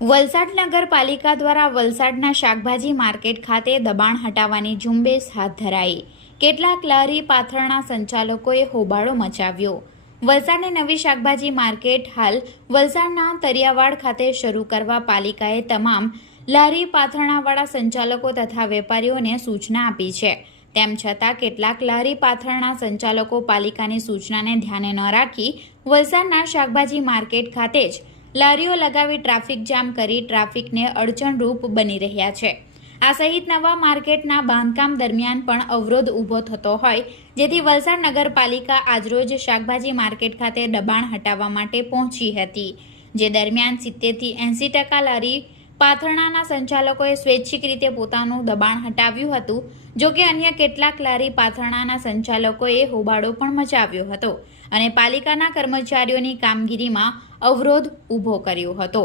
વલસાડ નગરપાલિકા દ્વારા વલસાડના શાકભાજી માર્કેટ ખાતે દબાણ હટાવવાની ઝુંબેશ હાથ ધરાઈ. કેટલાક લારી પાથરણા સંચાલકોએ હોબાળો મચાવ્યો. વલસાડની નવી શાકભાજી માર્કેટ હાલ વલસાડના તરિયાવાડ ખાતે શરૂ કરવા પાલિકાએ તમામ લારી પાથરણાવાળા સંચાલકો તથા વેપારીઓને સૂચના આપી છે. તેમ છતાં કેટલાક લારી પાથરણા સંચાલકો પાલિકાની સૂચનાને ધ્યાને ન રાખી વલસાડના શાકભાજી માર્કેટ ખાતે જ લારીઓ લગાવી ટ્રાફિક જામ કરી ટ્રાફિકને અડચણરૂપ બની રહ્યા છે. આ સહિત નવા માર્કેટના બાંધકામ દરમિયાન પણ અવરોધ ઊભો થતો હોય, જેથી વલસાડ નગરપાલિકા આજરોજ શાકભાજી માર્કેટ ખાતે દબાણ હટાવવા માટે પહોંચી હતી, જે દરમિયાન સિત્તેરથી એંસી ટકા લારી પાથરણાના સંચાલકોએ સ્વૈચ્છિક રીતે પોતાનું દબાણ હટાવ્યું હતું, જો કે અન્ય કેટલાક લારી પાથરણાના સંચાલકોએ હોબાળો પણ મચાવ્યો હતો અને પાલિકાના કર્મચારીઓની કામગીરીમાં અવરોધ ઊભો કર્યો હતો.